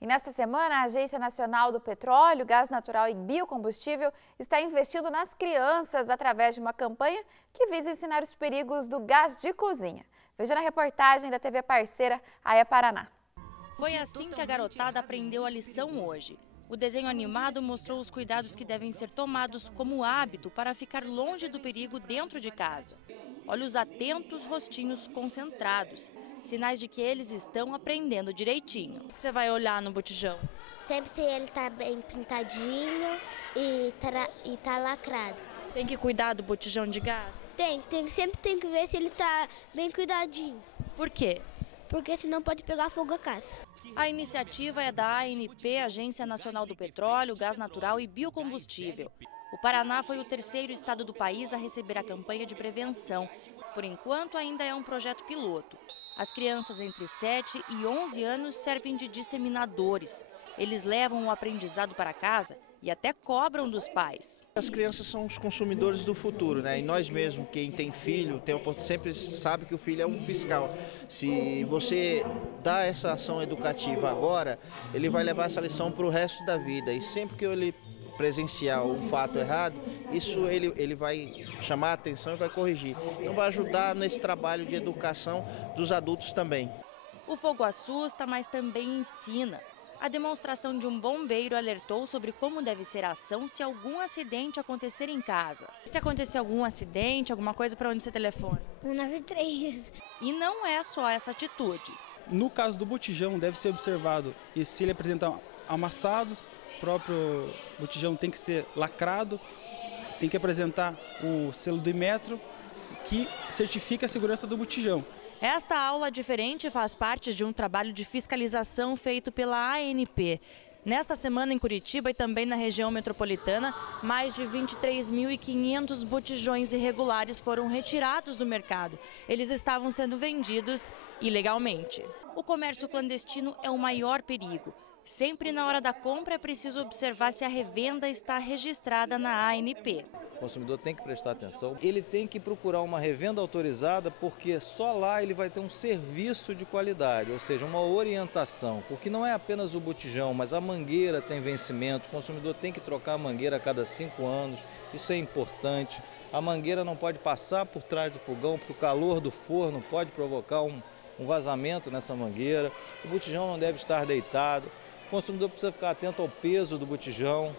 E nesta semana, a Agência Nacional do Petróleo, Gás Natural e Biocombustível está investindo nas crianças através de uma campanha que visa ensinar os perigos do gás de cozinha. Veja na reportagem da TV parceira AE Paraná. Foi assim que a garotada aprendeu a lição hoje. O desenho animado mostrou os cuidados que devem ser tomados como hábito para ficar longe do perigo dentro de casa. Olhos atentos, rostinhos concentrados. Sinais de que eles estão aprendendo direitinho. O que você vai olhar no botijão? Sempre se ele está bem pintadinho e tá lacrado. Tem que cuidar do botijão de gás? Sempre tem que ver se ele está bem cuidadinho. Por quê? Porque senão pode pegar fogo a casa. A iniciativa é da ANP, Agência Nacional do Petróleo, Gás Natural e Biocombustível. O Paraná foi o terceiro estado do país a receber a campanha de prevenção. Por enquanto, ainda é um projeto piloto. As crianças entre 7 e 11 anos servem de disseminadores. Eles levam o aprendizado para casa e até cobram dos pais. As crianças são os consumidores do futuro, né? E nós mesmos, quem tem filho, sempre sabe que o filho é um fiscal. Se você dá essa ação educativa agora, ele vai levar essa lição para o resto da vida. E sempre que ele presenciar um fato errado, isso ele vai chamar a atenção e vai corrigir. Então vai ajudar nesse trabalho de educação dos adultos também. O fogo assusta, mas também ensina. A demonstração de um bombeiro alertou sobre como deve ser a ação se algum acidente acontecer em casa. Se acontecer algum acidente, alguma coisa, para onde você telefona? 193. E não é só essa atitude. No caso do botijão, deve ser observado e se ele apresentar amassados, o próprio botijão tem que ser lacrado, tem que apresentar o selo do Inmetro que certifica a segurança do botijão. Esta aula diferente faz parte de um trabalho de fiscalização feito pela ANP. Nesta semana em Curitiba e também na região metropolitana, mais de 23.500 botijões irregulares foram retirados do mercado. Eles estavam sendo vendidos ilegalmente. O comércio clandestino é o maior perigo. Sempre na hora da compra é preciso observar se a revenda está registrada na ANP. O consumidor tem que prestar atenção, ele tem que procurar uma revenda autorizada porque só lá ele vai ter um serviço de qualidade, ou seja, uma orientação, porque não é apenas o botijão, mas a mangueira tem vencimento, o consumidor tem que trocar a mangueira a cada 5 anos, isso é importante. A mangueira não pode passar por trás do fogão porque o calor do forno pode provocar um vazamento nessa mangueira, o botijão não deve estar deitado, o consumidor precisa ficar atento ao peso do botijão.